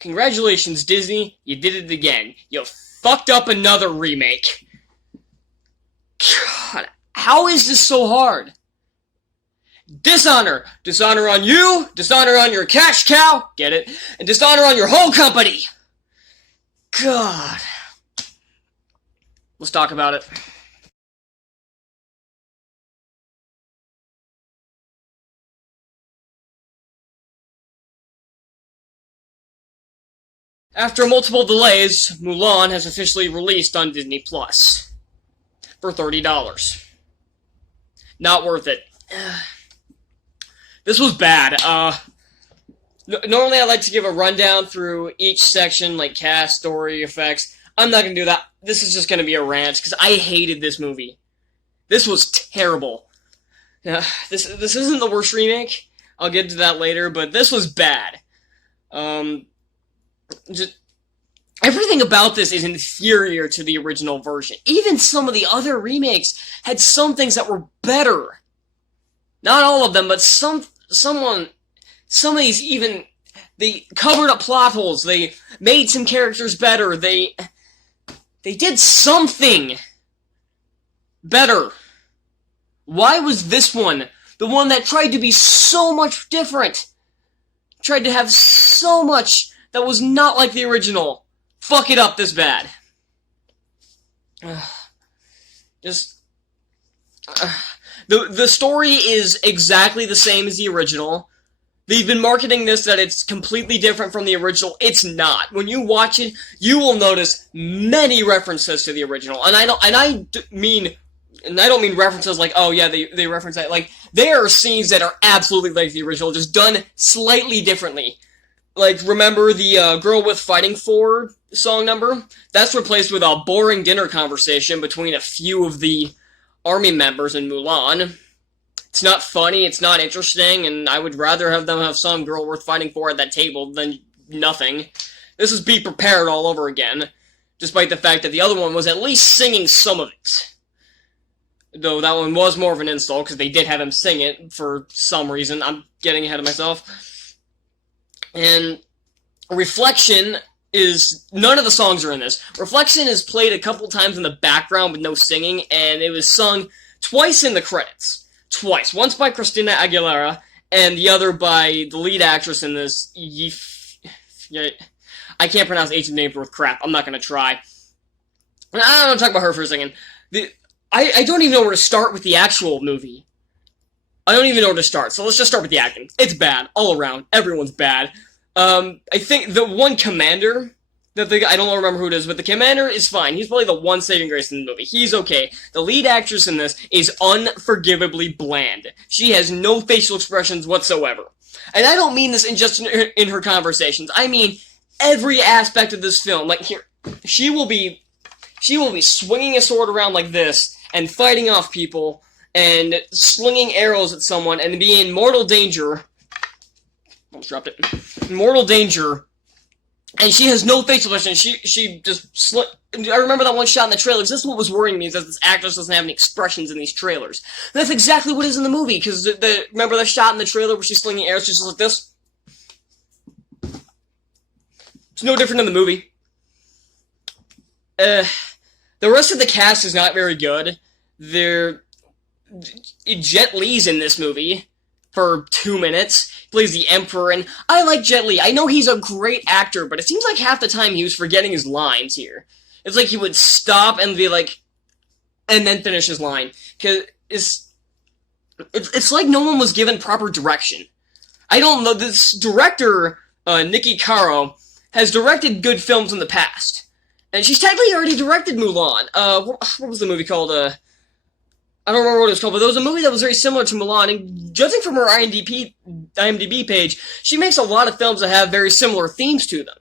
Congratulations, Disney, you did it again. You fucked up another remake. God, how is this so hard? Dishonor! Dishonor on you, dishonor on your cash cow, get it? And dishonor on your whole company! God. Let's talk about it. After multiple delays, Mulan has officially released on Disney Plus for $30. Not worth it. This was bad. Normally I like to give a rundown through each section, like cast, story, effects. I'm not gonna do that. This is just gonna be a rant, because I hated this movie. This was terrible. This isn't the worst remake. I'll get to that later, but this was bad. Just everything about this is inferior to the original version. Even some of the other remakes had some things that were better. Not all of them, but some of these even, they covered up plot holes. They made some characters better. They did something better. Why was this one, the one that tried to be so much different, tried to have so much that was not like the original, fuck it up this bad? The story is exactly the same as the original. They've been marketing this that it's completely different from the original. It's not. When you watch it, you will notice many references to the original. And I don't mean references like, oh yeah, they reference that. Like, there are scenes that are absolutely like the original, just done slightly differently. Like, remember the Girl With Fighting For song number? That's replaced with a boring dinner conversation between a few of the army members in Mulan. It's not funny, it's not interesting, and I would rather have them have some girl worth fighting for at that table than nothing. This is Be Prepared all over again, despite the fact that the other one was at least singing some of it. Though that one was more of an insult, because they did have him sing it for some reason. I'm getting ahead of myself. And Reflection is, none of the songs are in this. Reflection is played a couple times in the background with no singing, and it was sung twice in the credits. Twice. Once by Christina Aguilera, and the other by the lead actress in this, I can't pronounce H's name worth crap. I'm not gonna try. I don't want to talk about her for a second. I don't even know where to start with the actual movie. I don't even know where to start, so let's just start with the acting. It's bad, all around. Everyone's bad. I think the one commander, I don't remember who it is, but the commander is fine. He's probably the one saving grace in the movie. He's okay. The lead actress in this is unforgivably bland. She has no facial expressions whatsoever. And I don't mean this in her conversations. I mean every aspect of this film. Like, here, she will be swinging a sword around like this, and fighting off people, and slinging arrows at someone, and be in mortal danger. Almost dropped it. Mortal danger. And she has no facial expression. She just I remember that one shot in the trailers. This is what was worrying me, is that this actress doesn't have any expressions in these trailers. And that's exactly what is in the movie, because remember the shot in the trailer where she's slinging arrows, she's just like this? It's no different in the movie. The rest of the cast is not very good. Jet Li's in this movie for 2 minutes. He plays the Emperor, and I like Jet Li. I know he's a great actor, but it seems like half the time he was forgetting his lines here. It's like he would stop and be like, and then finish his line. Cause it's like no one was given proper direction. I don't know, this director, Nikki Caro, has directed good films in the past. And she's technically already directed Mulan. What was the movie called? I don't remember what it was called, but there was a movie that was very similar to Mulan, and judging from her IMDb page, she makes a lot of films that have very similar themes to them.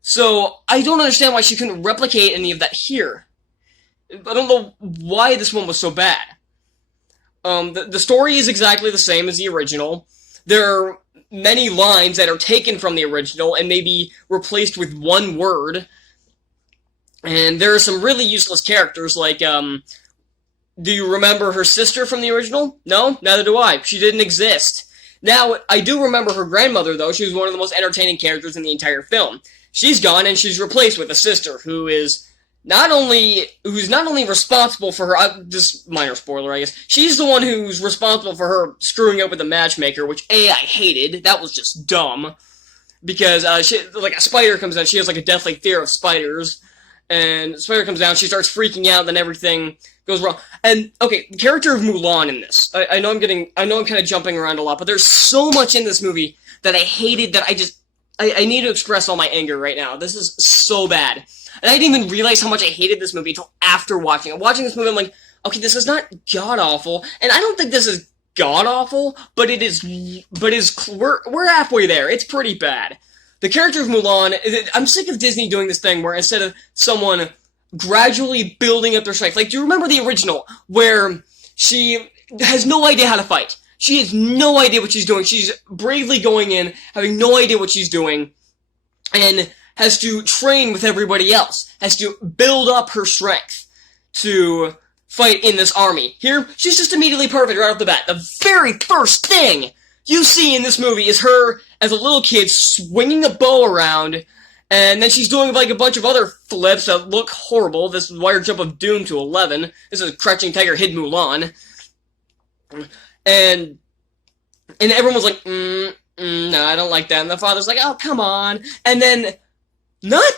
So, I don't understand why she couldn't replicate any of that here. I don't know why this one was so bad. The story is exactly the same as the original. There are many lines that are taken from the original and maybe replaced with one word. And there are some really useless characters, like, do you remember her sister from the original? No? Neither do I. She didn't exist. Now, I do remember her grandmother, though. She was one of the most entertaining characters in the entire film. She's gone, and she's replaced with a sister who's not only responsible for her, this minor spoiler, I guess, she's the one who's responsible for her screwing up with the matchmaker, which, I hated. That was just dumb. Because, like, a spider comes out, she has, like, a deathly fear of spiders, and the spider comes down, she starts freaking out, then everything goes wrong. And, okay, the character of Mulan in this, I know I'm kind of jumping around a lot, but there's so much in this movie that I hated that I need to express all my anger right now. This is so bad. And I didn't even realize how much I hated this movie until after watching it. Watching this movie, I'm like, okay, this is not god-awful, and I don't think this is god-awful, but we're halfway there. It's pretty bad. The character of Mulan, I'm sick of Disney doing this thing where instead of someone gradually building up their strength, like, do you remember the original, where she has no idea how to fight? She has no idea what she's doing. She's bravely going in, having no idea what she's doing, and has to train with everybody else, has to build up her strength to fight in this army. Here, she's just immediately perfect right off the bat. The very first thing you see in this movie is her, as a little kid, swinging a bow around, and then she's doing, like, a bunch of other flips that look horrible. This wire jump of doom to 11. This is Crouching Tiger, Hid Mulan. And everyone was like, no, I don't like that. And the father's like, oh, come on. And then, not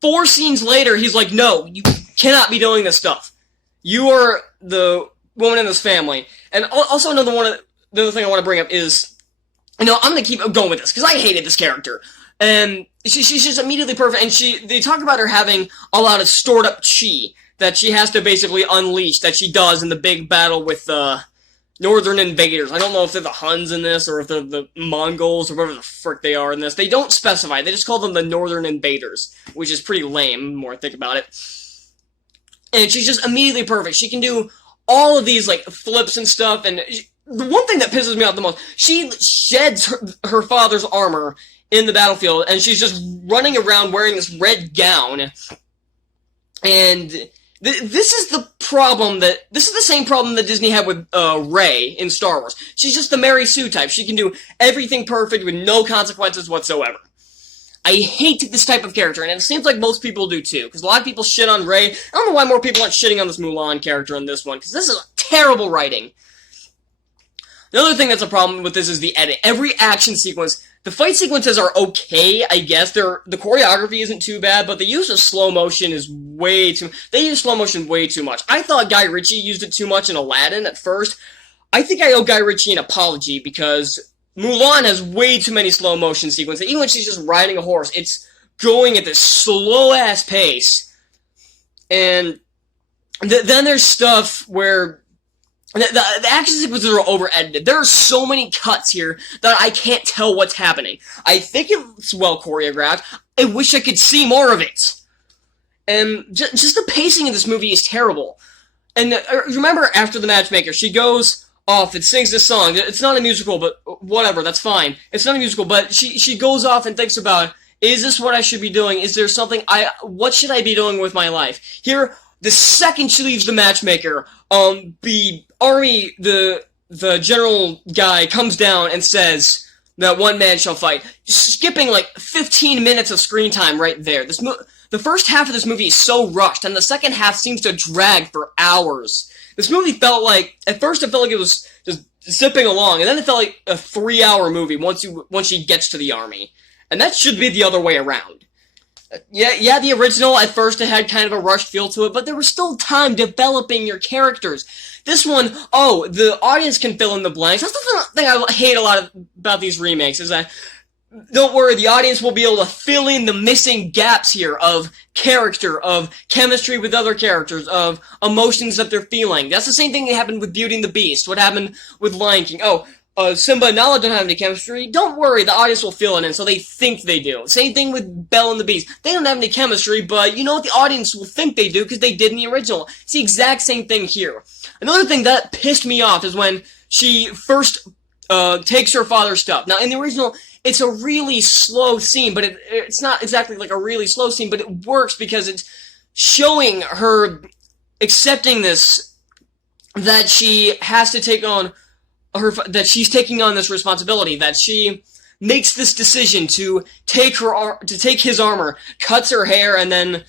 4 scenes later, he's like, no, you cannot be doing this stuff. You are the woman in this family. And also the other thing I want to bring up is, I'm going to keep going with this, because I hated this character. And she's just immediately perfect, and they talk about her having a lot of stored up chi that she has to basically unleash, that she does in the big battle with the northern invaders. I don't know if they're the Huns in this, or if they're the Mongols, or whatever the frick they are in this. They don't specify, they just call them the northern invaders, which is pretty lame, the more I think about it. And she's just immediately perfect. She can do all of these, like, flips and stuff, and the one thing that pisses me off the most, she sheds her father's armor in the battlefield, and she's just running around wearing this red gown, and this is the same problem that Disney had with Rey in Star Wars. She's just the Mary Sue type. She can do everything perfect with no consequences whatsoever. I hate this type of character, and it seems like most people do too, because a lot of people shit on Rey. I don't know why more people aren't shitting on this Mulan character in this one, because this is terrible writing. The other thing that's a problem with this is the edit. Every action sequence, the fight sequences are okay, I guess. The choreography isn't too bad, but the use of slow motion is they use slow motion way too much. I thought Guy Ritchie used it too much in Aladdin at first. I think I owe Guy Ritchie an apology, because Mulan has way too many slow motion sequences. Even when she's just riding a horse, it's going at this slow-ass pace. And then there's stuff where the action sequences are over-edited. There are so many cuts here that I can't tell what's happening. I think it's well choreographed. I wish I could see more of it. And just the pacing of this movie is terrible. And remember, after the matchmaker, she goes off and sings this song. It's not a musical, but whatever, that's fine. It's not a musical, but she goes off and thinks about, is this what I should be doing? Is there something what should I be doing with my life? Here, the second she leaves the matchmaker, the general guy comes down and says that one man shall fight, skipping like 15 minutes of screen time right there. The first half of this movie is so rushed, and the second half seems to drag for hours. This movie felt like, at first it felt like it was just zipping along, and then it felt like a 3-hour movie once she gets to the army. And that should be the other way around. Yeah, the original, at first it had kind of a rushed feel to it, but there was still time developing your characters. This one, the audience can fill in the blanks. That's the thing I hate a lot about these remakes, is that, don't worry, the audience will be able to fill in the missing gaps here of character, of chemistry with other characters, of emotions that they're feeling. That's the same thing that happened with Beauty and the Beast, what happened with Lion King. Simba and Nala don't have any chemistry. Don't worry, the audience will fill it in, so they think they do. Same thing with Belle and the Beast. They don't have any chemistry, but you know what, the audience will think they do because they did in the original. It's the exact same thing here. Another thing that pissed me off is when she first takes her father's stuff. Now, in the original, it's a really slow scene, but it's not exactly like a really slow scene, but it works because it's showing her accepting this, that she has to take on that she's taking on this responsibility, that she makes this decision to take his armor, cuts her hair, and then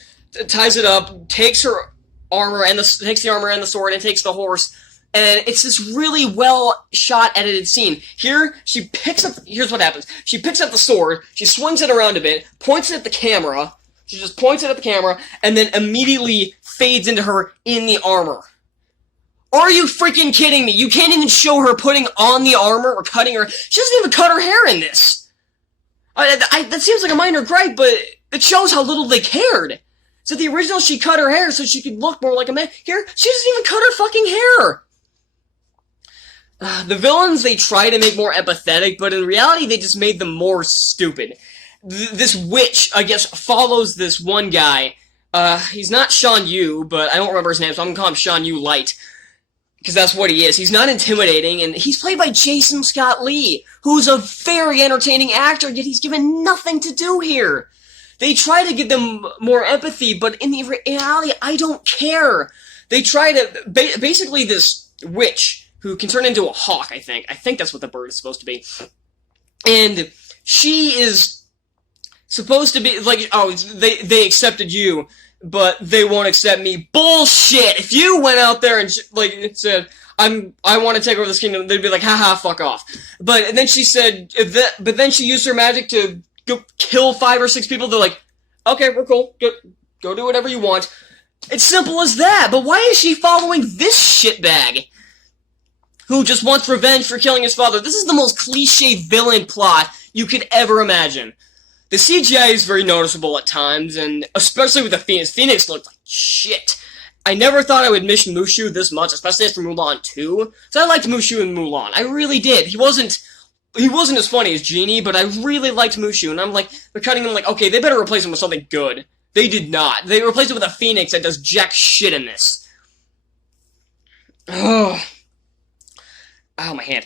ties it up, takes her armor and takes the armor and the sword, and takes the horse. And it's this really well shot, edited scene. Here, here's what happens. She picks up the sword, she swings it around a bit, points it at the camera, she just points it at the camera, and then immediately fades into her in the armor. Are you freaking kidding me? You can't even show her putting on the armor or cutting her. She doesn't even cut her hair in this. That seems like a minor gripe, but it shows how little they cared. So the original, she cut her hair so she could look more like a man. Here, she doesn't even cut her fucking hair. The villains, they try to make more empathetic, but in reality, they just made them more stupid. This witch, I guess, follows this one guy. He's not Shan Yu, but I don't remember his name, so I'm gonna call him Shan Yu Light. Because that's what he is. He's not intimidating, and he's played by Jason Scott Lee, who's a very entertaining actor, yet he's given nothing to do here. They try to give them more empathy, but in the reality, I don't care. They try to... basically, this witch, who can turn into a hawk, I think. I think that's what the bird is supposed to be. And she is supposed to be, like, oh, they accepted you, but they won't accept me. Bullshit! If you went out there and, said, I want to take over this kingdom, they'd be like, haha, fuck off. But then she said, but then she used her magic to go kill 5 or 6 people. They're like, okay, we're cool. Go do whatever you want. It's simple as that. But why is she following this shitbag who just wants revenge for killing his father? This is the most cliche villain plot you could ever imagine. The CGI is very noticeable at times, and especially with the Phoenix. Phoenix looked like shit. I never thought I would miss Mushu this much, especially after Mulan 2. So I liked Mushu in Mulan. I really did. He wasn't as funny as Genie, but I really liked Mushu, and I'm like, they're cutting him like, okay, they better replace him with something good. They did not. They replaced it with a Phoenix that does jack shit in this. Oh. Ow, my hand.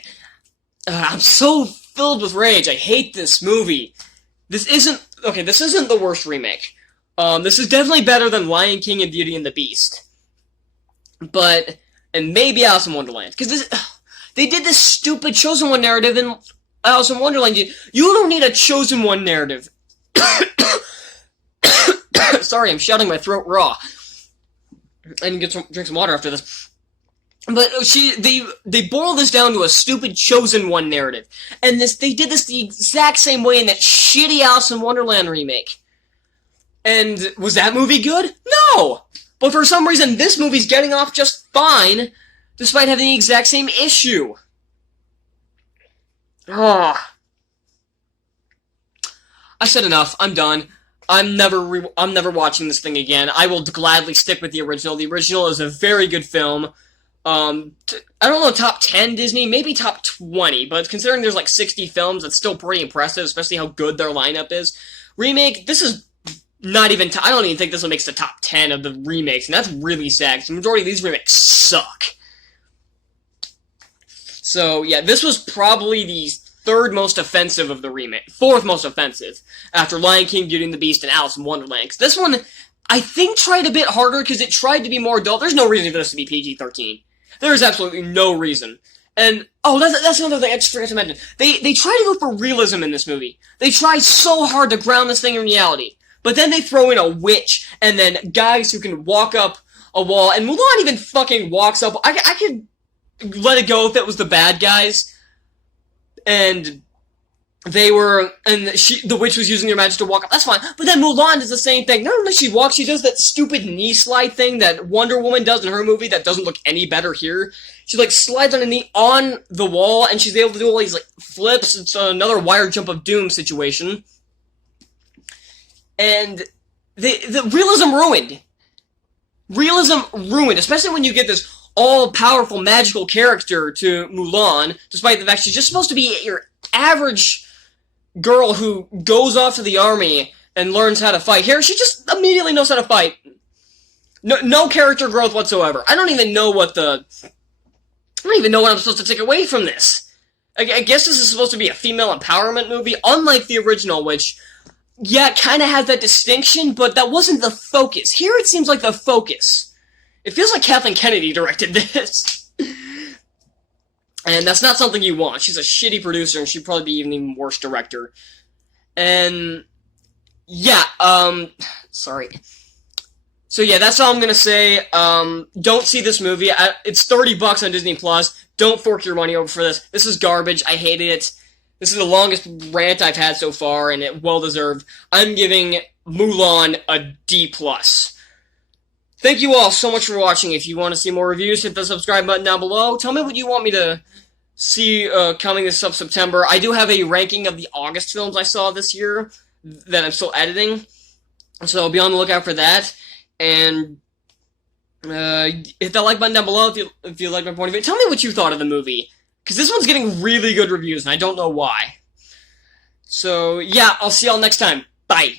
I'm so filled with rage. I hate this movie. This isn't the worst remake. This is definitely better than Lion King and Beauty and the Beast. And maybe Alice in Wonderland. Because they did this stupid Chosen One narrative in Alice in Wonderland. You don't need a Chosen One narrative. Sorry, I'm shouting my throat raw. I need to drink some water after this. But they boil this down to a stupid Chosen One narrative. And they did this the exact same way in that shitty Alice in Wonderland remake. And was that movie good? No! But for some reason, this movie's getting off just fine, despite having the exact same issue. I said enough. I'm done. I'm never watching this thing again. I will gladly stick with the original. The original is a very good film. I don't know, top 10 Disney, maybe top 20, but considering there's like 60 films, it's still pretty impressive, especially how good their lineup is. Remake, this is not even, I don't even think this will make the top 10 of the remakes, and that's really sad, because the majority of these remakes suck. So, yeah, this was probably the third most offensive of the remake, fourth most offensive, after Lion King, Beauty and the Beast, and Alice in Wonderland. 'Cause this one, I think, tried a bit harder, because it tried to be more adult. There's no reason for this to be PG-13. There is absolutely no reason. And, that's another thing I just forgot to mention. They try to go for realism in this movie. They try so hard to ground this thing in reality. But then they throw in a witch, and then guys who can walk up a wall, and Mulan even fucking walks up. I could let it go if it was the bad guys. And the witch was using her magic to walk up. That's fine. But then Mulan does the same thing. Not only she walks, she does that stupid knee slide thing that Wonder Woman does in her movie that doesn't look any better here. She, slides on a knee on the wall, and she's able to do all these, flips. It's another wire jump of doom situation. And the realism ruined. Realism ruined, especially when you get this all-powerful magical character to Mulan, despite the fact she's just supposed to be your average girl who goes off to the army and learns how to fight. Here, she just immediately knows how to fight. No character growth whatsoever. I don't even know what I'm supposed to take away from this. I guess this is supposed to be a female empowerment movie, unlike the original, which, yeah, kind of has that distinction, but that wasn't the focus. Here it seems like the focus. It feels like Kathleen Kennedy directed this. And that's not something you want. She's a shitty producer, and she'd probably be even worse director. And yeah, sorry. So yeah, that's all I'm gonna say. Don't see this movie. It's $30 on Disney Plus. Don't fork your money over for this. This is garbage. I hated it. This is the longest rant I've had so far, and it well deserved. I'm giving Mulan a D+. Thank you all so much for watching. If you want to see more reviews, hit the subscribe button down below. Tell me what you want me to see coming this September. I do have a ranking of the August films I saw this year that I'm still editing, so be on the lookout for that. And hit that like button down below if you like my point of view. Tell me what you thought of the movie, because this one's getting really good reviews, and I don't know why. So yeah, I'll see y'all next time. Bye.